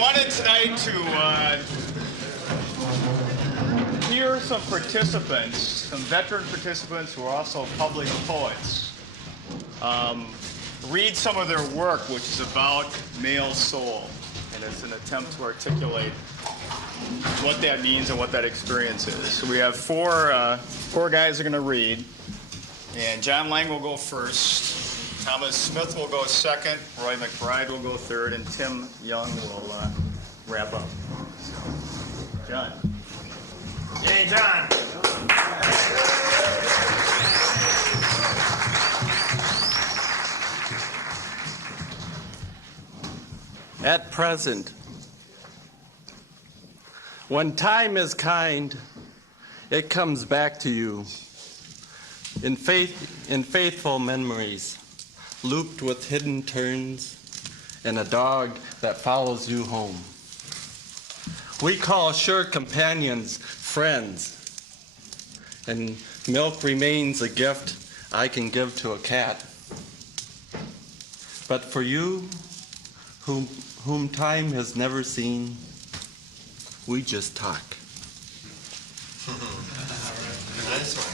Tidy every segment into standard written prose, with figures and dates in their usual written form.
wanted tonight to hear some participants, some veteran participants who are also published poets, read some of their work, which is about male soul, and it's an attempt to articulate what that means and what that experience is. So we have four guys are going to read, and John Lang will go first. Thomas Smith will go second, Roy McBride will go third, and Tim Young will wrap up. John. Yay, John. At present, when time is kind, it comes back to you in faithful memories, looped with hidden turns, and a dog that follows you home. We call sure companions friends, and milk remains a gift I can give to a cat. But for you, whom time has never seen, we just talk. Nice one.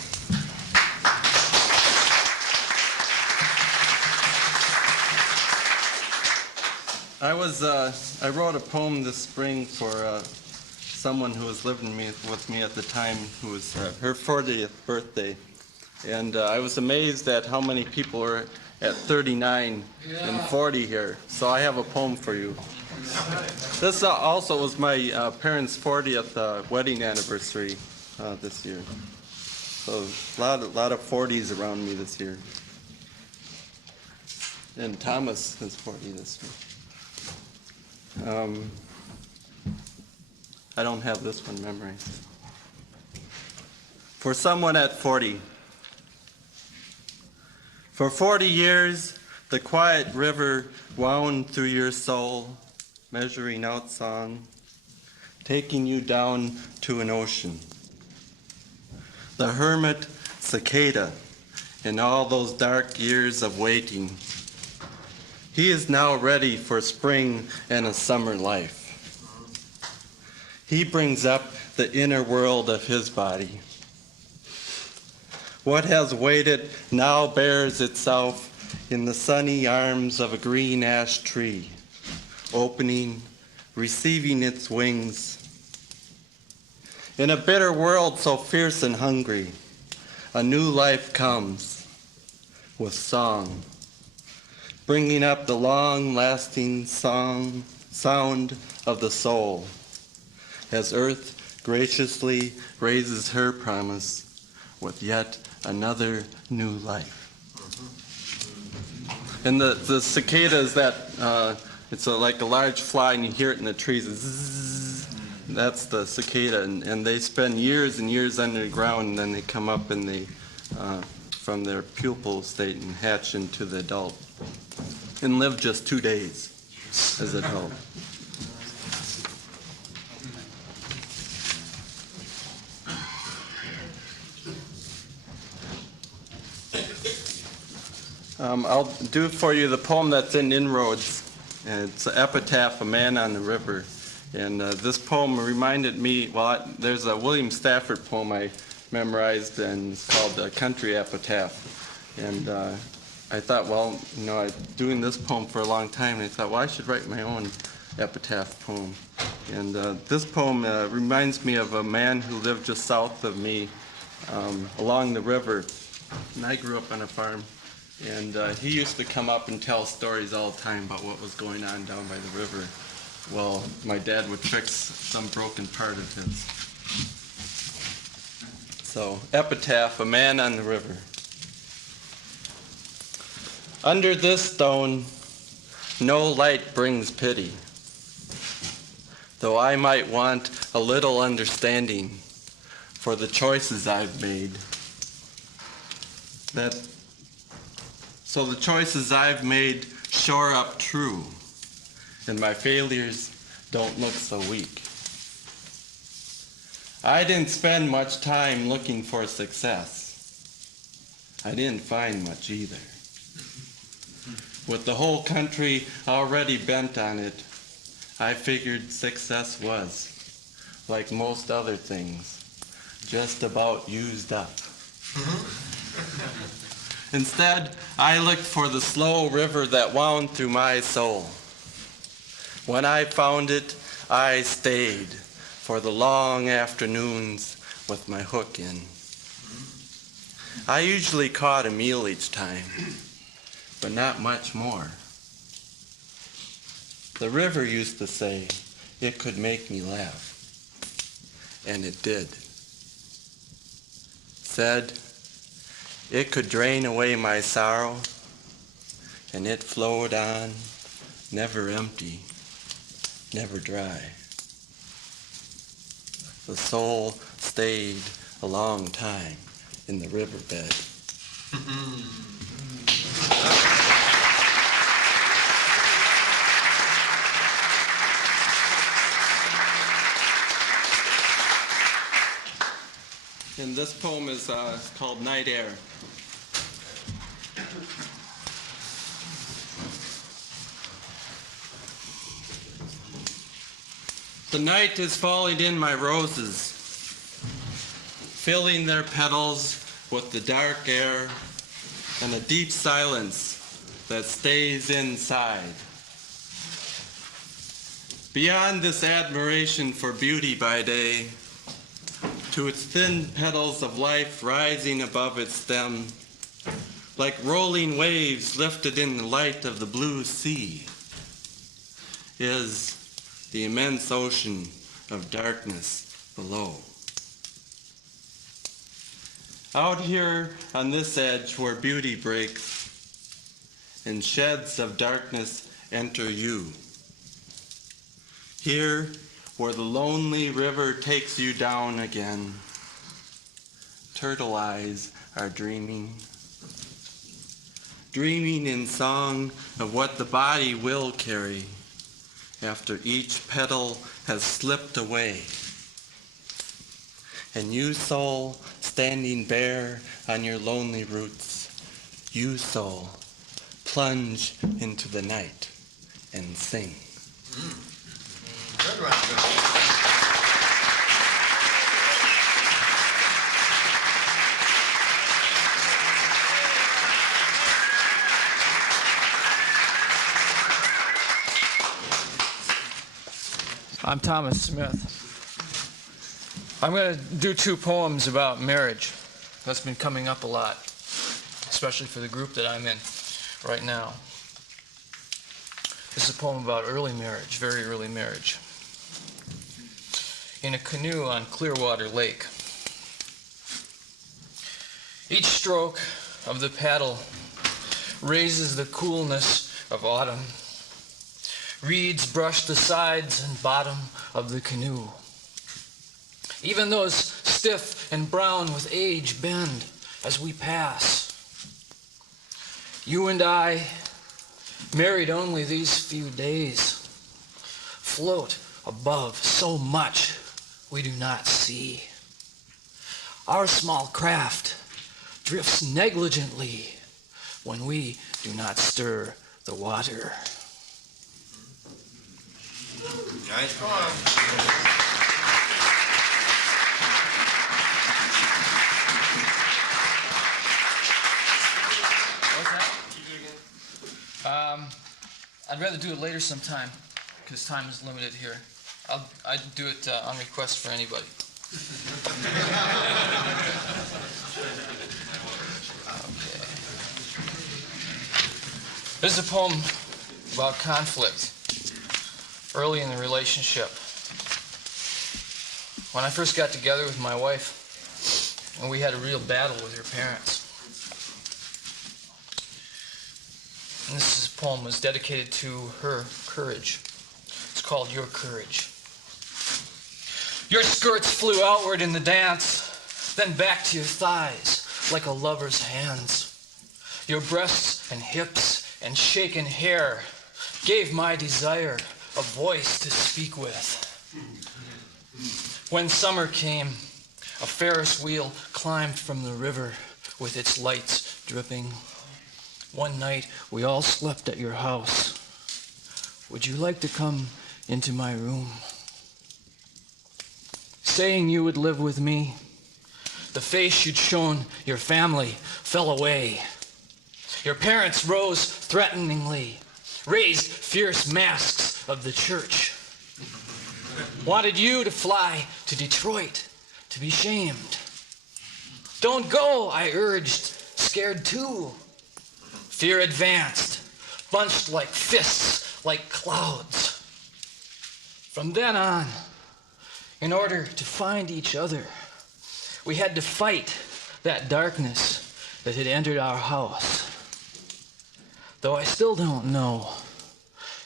I wrote a poem this spring for someone who was living with me at the time, who was her 40th birthday. And I was amazed at how many people were at 39 and 40 here. So I have a poem for you. This also was my parents' 40th wedding anniversary this year. So a lot of 40s around me this year. And Thomas is 40 this year. I don't have this one memorized. For someone at 40. For 40 years, the quiet river wound through your soul, measuring out song, taking you down to an ocean. The hermit cicada, in all those dark years of waiting, he is now ready for spring and a summer life. He brings up the inner world of his body. What has waited now bears itself in the sunny arms of a green ash tree, opening, receiving its wings. In a bitter world so fierce and hungry, a new life comes with song, bringing up the long-lasting sound of the soul, as earth graciously raises her promise with yet another new life. And the cicada is that, it's like a large fly, and you hear it in the trees. Zzz, that's the cicada, and they spend years and years underground, and then they come up and they, from their pupal state and hatch into the adult, and live just 2 days as adult. I'll do for you the poem that's in Inroads. And it's an epitaph, A Man on the River. And this poem reminded me, well, there's a William Stafford poem I memorized, and it's called Country Epitaph. And I thought, well, you know, I've been doing this poem for a long time, and I thought, well, I should write my own epitaph poem. And this poem reminds me of a man who lived just south of me along the river. And I grew up on a farm. And he used to come up and tell stories all the time about what was going on down by the river. Well, my dad would fix some broken part of his. So, epitaph, A Man on the River. Under this stone, no light brings pity, though I might want a little understanding for the choices I've made. So the choices I've made shore up true, and my failures don't look so weak. I didn't spend much time looking for success. I didn't find much either. With the whole country already bent on it, I figured success was, like most other things, just about used up. Instead, I looked for the slow river that wound through my soul. When I found it, I stayed for the long afternoons with my hook in. I usually caught a meal each time, but not much more. The river used to say it could make me laugh, and it did. Said it could drain away my sorrow, and it flowed on, never empty, never dry. The soul stayed a long time in the riverbed. And this poem is called Night Air. The night is falling in my roses, filling their petals with the dark air and a deep silence that stays inside. Beyond this admiration for beauty by day, to its thin petals of life rising above its stem, like rolling waves lifted in the light of the blue sea, is the immense ocean of darkness below. Out here on this edge where beauty breaks and sheds of darkness enter you. Here where the lonely river takes you down again, turtle eyes are dreaming in song of what the body will carry after each petal has slipped away. And you, soul, standing bare on your lonely roots, you, soul, plunge into the night and sing. Good one. I'm Thomas Smith. I'm going to do two poems about marriage. That's been coming up a lot, especially for the group that I'm in right now. This is a poem about early marriage, very early marriage. In a canoe on Clearwater Lake. Each stroke of the paddle raises the coolness of autumn. Reeds brush the sides and bottom of the canoe. Even those stiff and brown with age bend as we pass. You and I, married only these few days, float above so much we do not see. Our small craft drifts negligently when we do not stir the water. Nice poem. What's that? I'd rather do it later sometime because time is limited here. I'd do it on request for anybody. Okay. This is a poem about conflict early in the relationship. When I first got together with my wife, and we had a real battle with her parents. And this poem was dedicated to her courage. It's called Your Courage. Your skirts flew outward in the dance, then back to your thighs like a lover's hands. Your breasts and hips and shaken hair gave my desire a voice to speak with. When summer came, a Ferris wheel climbed from the river with its lights dripping. One night, we all slept at your house. Would you like to come into my room, saying you would live with me. The face you'd shown your family fell away. Your parents rose threateningly, raised fierce masks of the church, wanted you to fly to Detroit to be shamed. Don't go, I urged, scared too. Fear advanced, bunched like fists, like clouds. From then on, in order to find each other, we had to fight that darkness that had entered our house. Though I still don't know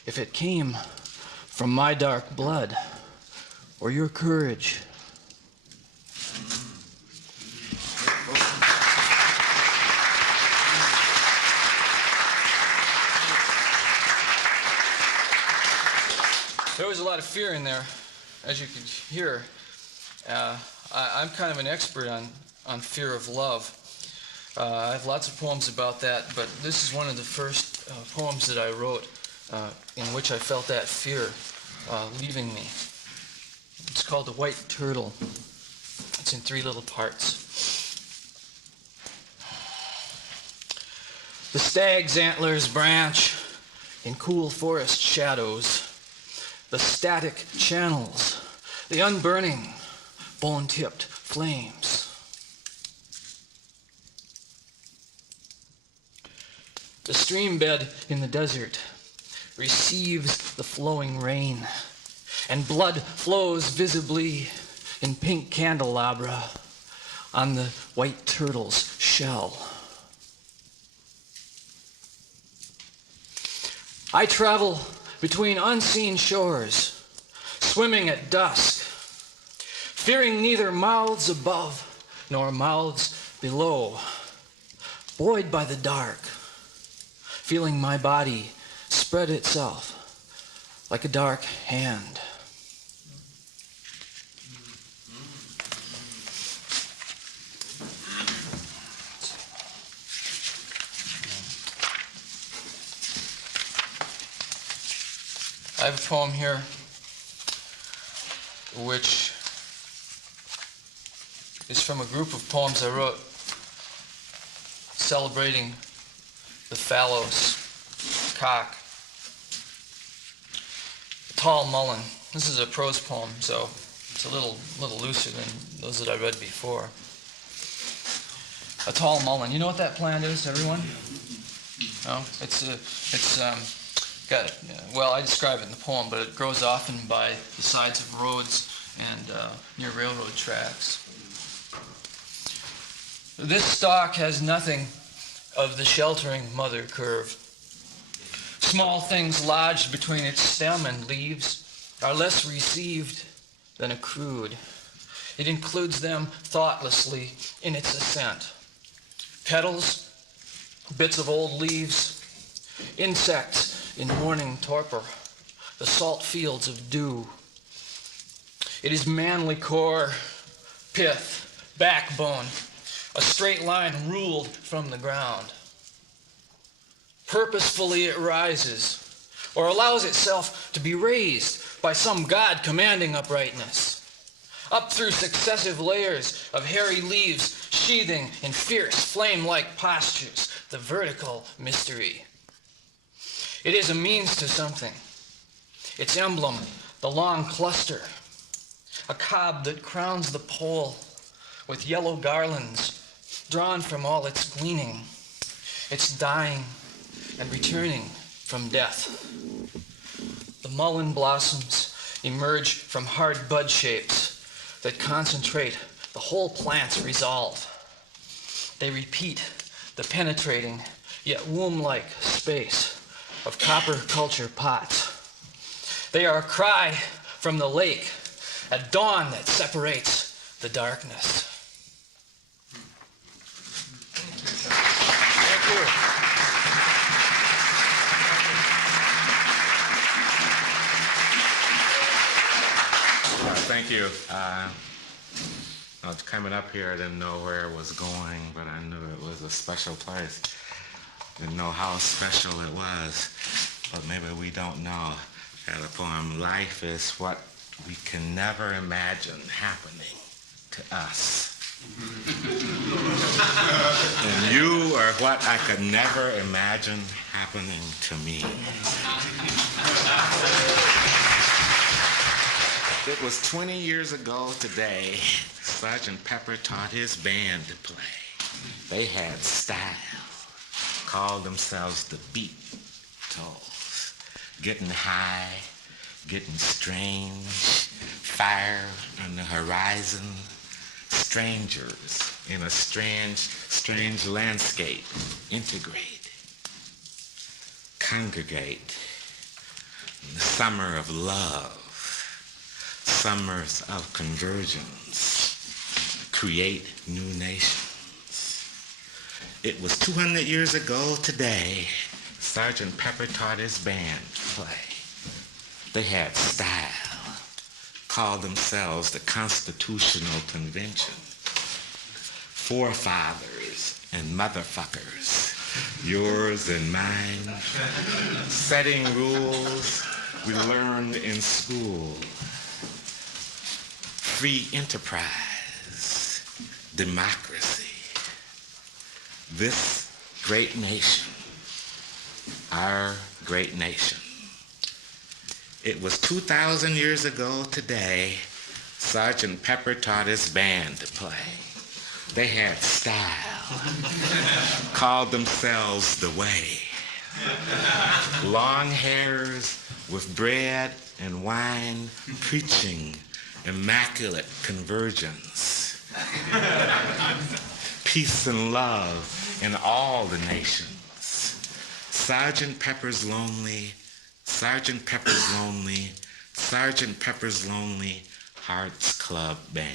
if it came from my dark blood or your courage. There was a lot of fear in there, as you could hear. I'm kind of an expert on fear of love. I have lots of poems about that, but this is one of the first poems that I wrote in which I felt that fear leaving me. It's called The White Turtle. It's in 3 little parts. The stag's antlers branch in cool forest shadows. The static channels, the unburning, bone-tipped flames. The stream bed in the desert receives the flowing rain, and blood flows visibly in pink candelabra on the white turtle's shell. I travel between unseen shores, swimming at dusk, fearing neither mouths above nor mouths below, buoyed by the dark, feeling my body spread itself like a dark hand. I have a poem here which is from a group of poems I wrote celebrating the fallows, cock, the tall mullen. This is a prose poem, so it's a little looser than those that I read before. A tall mullen. You know what that plant is, everyone? No? Well, I describe it in the poem, but it grows often by the sides of roads and near railroad tracks. This stalk has nothing of the sheltering mother curve. Small things lodged between its stem and leaves are less received than accrued. It includes them thoughtlessly in its ascent. Petals, bits of old leaves, insects in morning torpor, the salt fields of dew. It is manly core, pith, backbone, a straight line ruled from the ground. Purposefully it rises, or allows itself to be raised by some God commanding uprightness, up through successive layers of hairy leaves sheathing in fierce flame-like postures, the vertical mystery. It is a means to something. Its emblem, the long cluster, a cob that crowns the pole with yellow garlands drawn from all its gleaning, its dying and returning from death. The mullen blossoms emerge from hard bud shapes that concentrate the whole plant's resolve. They repeat the penetrating yet womb-like space of copper culture pots. They are a cry from the lake, a dawn that separates the darkness. Thank you. Thank you. I was coming up here, I didn't know where it was going, but I knew it was a special place. Didn't know how special it was, but maybe we don't know. had a poem, Life is what we can never imagine happening to us. And you are what I could never imagine happening to me. It was 20 years ago today, Sergeant Pepper taught his band to play. They had style, called themselves the Beatles. Getting high, getting strange, fire on the horizon, strangers in a strange landscape, integrate, congregate in the summer of love, summers of convergence, create new nations. It was 200 years ago today, Sergeant Pepper taught his band to play. They had style, called themselves the Constitutional Convention. Forefathers and motherfuckers, yours and mine, setting rules we learned in school. Free enterprise, democracy. This great nation, our great nation. It was 2,000 years ago today, Sergeant Pepper taught his band to play. They had style, called themselves the Way. Long hairs with bread and wine, preaching immaculate convergence. Peace and love in all the nations. Sergeant Pepper's Lonely, Sergeant Pepper's Lonely, Sergeant Pepper's Lonely Hearts Club Band.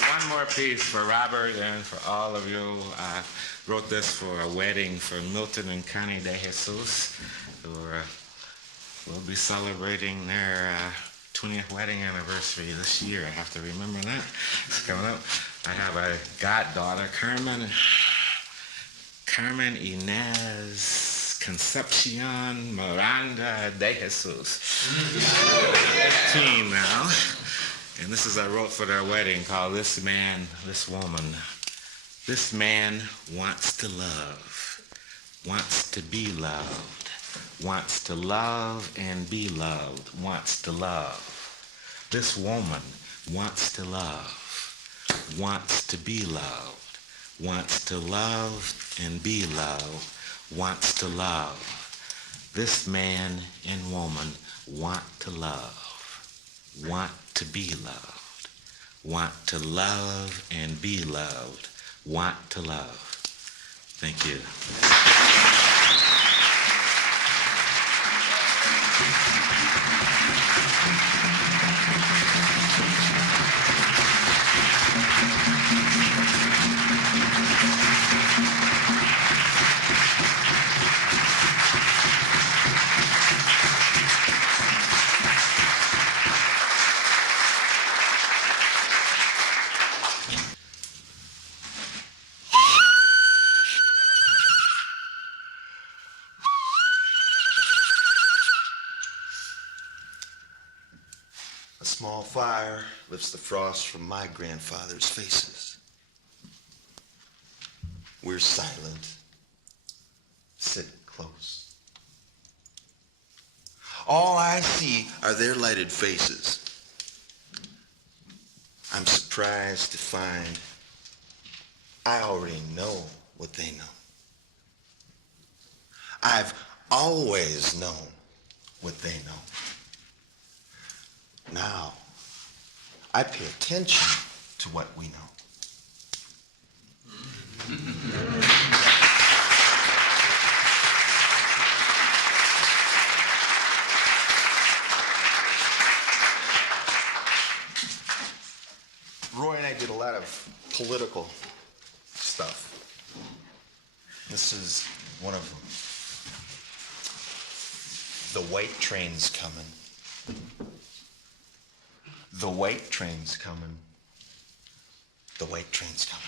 One more piece for Robert and for all of you. I wrote this for a wedding for Milton and Connie De Jesus, who will be celebrating their 20th wedding anniversary this year. I have to remember that. It's coming up. I have a goddaughter, Carmen Inez Concepcion Miranda De Jesus. 15 now. And this is I wrote for their wedding called This Man, This Woman. This man wants to love, wants to be loved, wants to love and be loved, wants to love. This woman wants to love, wants to be loved, wants to love and be loved, wants to love. This man and woman want to love, want to be loved, want to love and be loved, want to love. Thank you. A small fire lifts the frost from my grandfather's faces. We're silent. Sit close. All I see are their lighted faces. I'm surprised to find I already know what they know. I've always known what they know. Now, I pay attention to what we know. Roy and I did a lot of political stuff. This is one of them. The white train's coming. The white train's coming. The white train's coming.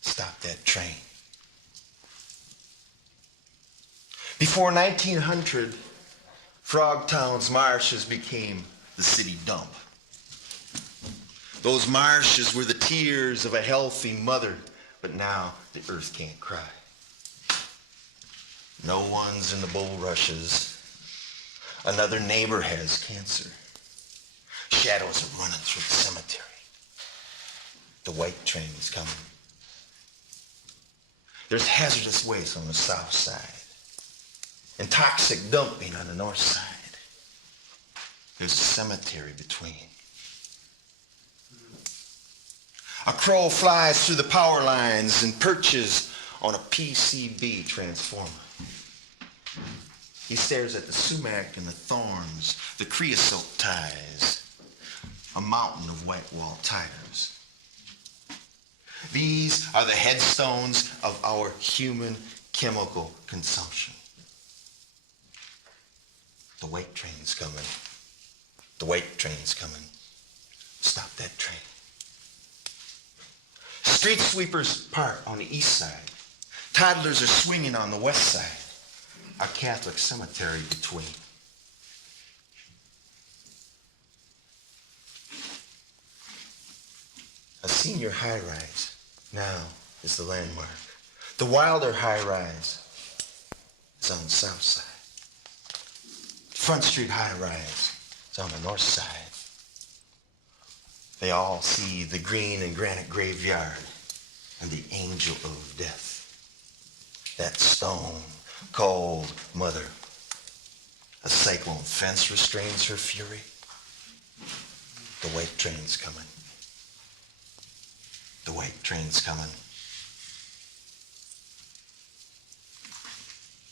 Stop that train. Before 1900, Frogtown's marshes became the city dump. Those marshes were the tears of a healthy mother, but now the earth can't cry. No one's in the bulrushes. Another neighbor has cancer. Shadows are running through the cemetery. The white train is coming. There's hazardous waste on the south side and toxic dumping on the north side. There's a cemetery between. A crow flies through the power lines and perches on a PCB transformer. He stares at the sumac and the thorns, the creosote ties, a mountain of white wall tires. These are the headstones of our human chemical consumption. The white train's coming. The white train's coming. Stop that train. Street sweepers park on the east side. Toddlers are swinging on the west side. A Catholic cemetery between. A senior high-rise now is the landmark. The wilder high-rise is on the south side. Front Street high-rise is on the north side. They all see the green and granite graveyard and the angel of death. That stone cold mother. A cyclone fence restrains her fury. The white train's coming. The white train's coming.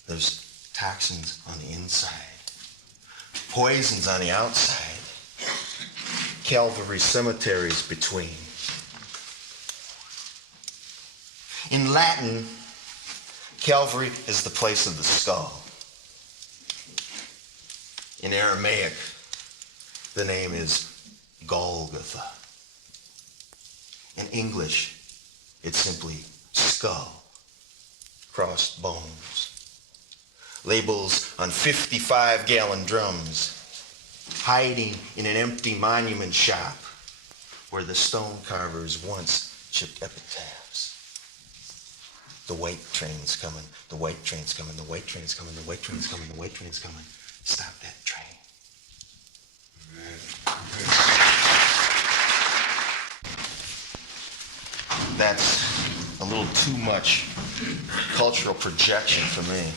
There's toxins on the inside, poisons on the outside, Calvary cemeteries between. In Latin, Calvary is the place of the skull. In Aramaic, the name is Golgotha. In English, it's simply skull, crossed bones. Labels on 55-gallon drums, hiding in an empty monument shop where the stone carvers once chipped epitaphs. The white train's coming, the white train's coming, the white train's coming, the white train's coming, the white train's coming. Stop that train. That's a little too much cultural projection for me.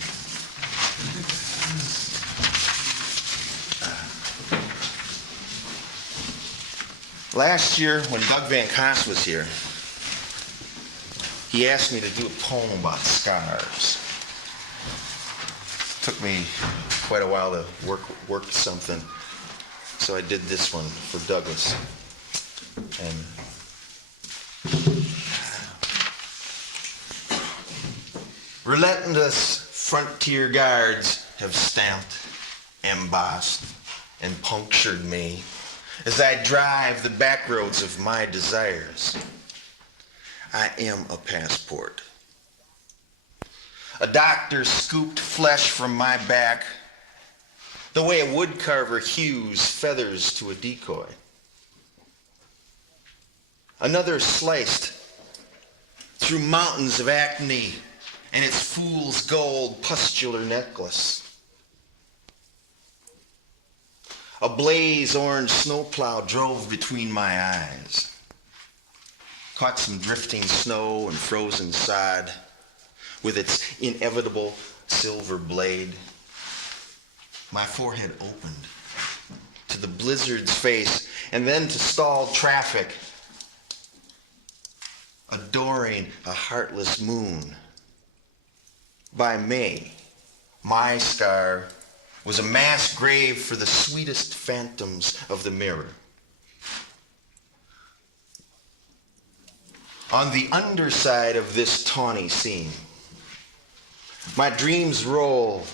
Last year, when Doug Van Koss was here, he asked me to do a poem about scars. It took me quite a while to work something, so I did this one for Douglas. And relentless frontier guards have stamped, embossed, and punctured me as I drive the back roads of my desires. I am a passport. A doctor scooped flesh from my back the way a woodcarver hews feathers to a decoy. Another sliced through mountains of acne and its fool's gold pustular necklace. A blaze orange snowplow drove between my eyes, caught some drifting snow and frozen sod with its inevitable silver blade. My forehead opened to the blizzard's face and then to stalled traffic, adoring a heartless moon. By May, my scar was a mass grave for the sweetest phantoms of the mirror. On the underside of this tawny seam, my dreams roll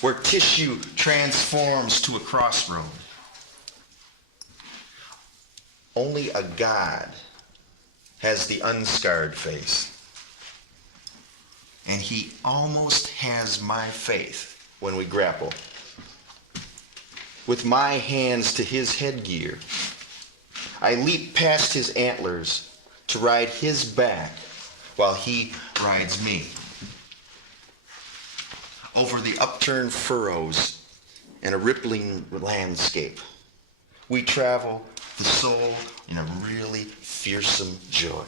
where tissue transforms to a crossroad. Only a God has the unscarred face. And he almost has my faith when we grapple. With my hands to his headgear, I leap past his antlers to ride his back while he rides me. Over the upturned furrows and a rippling landscape, we travel the soul in a really fearsome joy.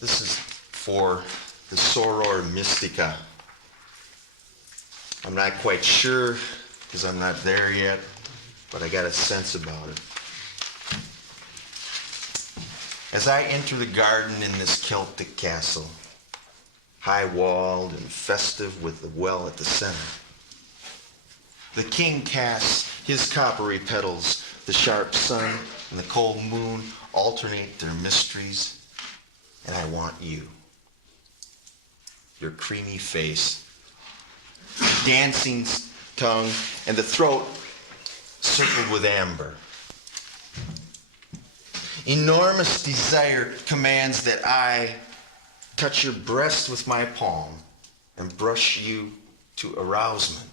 This is for the Soror Mystica. I'm not quite sure because I'm not there yet, but I got a sense about it. As I enter the garden in this Celtic castle, high-walled and festive with the well at the center, the king casts his coppery petals. The sharp sun and the cold moon alternate their mysteries, and I want you. Your creamy face, dancing tongue, and the throat circled with amber. Enormous desire commands that I touch your breast with my palm and brush you to arousement.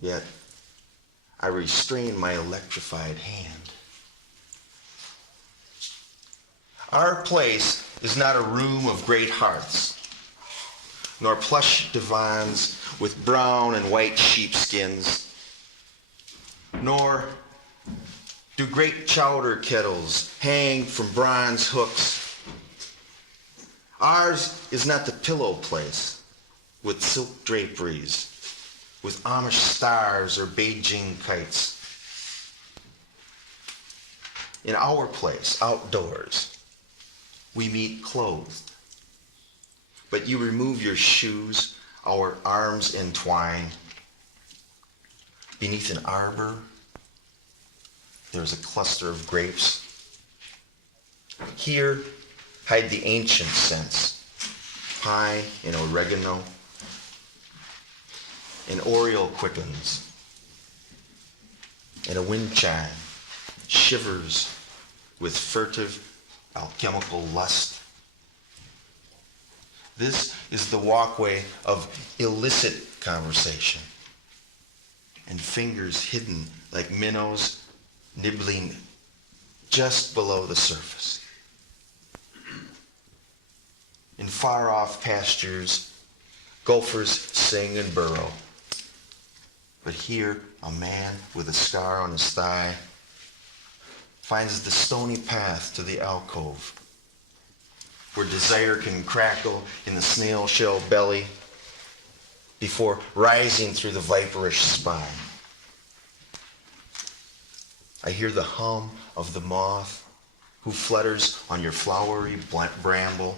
Yet I restrain my electrified hand. Our place is not a room of great hearths, nor plush divans with brown and white sheepskins, nor do great chowder kettles hang from bronze hooks. Ours is not the pillow place with silk draperies, with Amish stars or Beijing kites. In our place, outdoors, we meet clothed. But you remove your shoes, our arms entwine. Beneath an arbor, there's a cluster of grapes. Here hide the ancient scents, pine and oregano, and oriole quickens, and a wind chime shivers with furtive alchemical lust. This is the walkway of illicit conversation, and fingers hidden like minnows nibbling just below the surface. In far-off pastures, gophers sing and burrow. But here, a man with a scar on his thigh finds the stony path to the alcove, where desire can crackle in the snail shell belly before rising through the viperish spine. I hear the hum of the moth who flutters on your flowery bramble.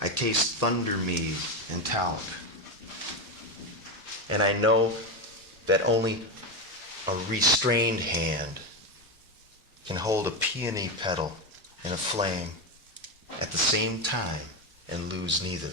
I taste thunder mead and talc. And I know that only a restrained hand can hold a peony petal and a flame at the same time and lose neither.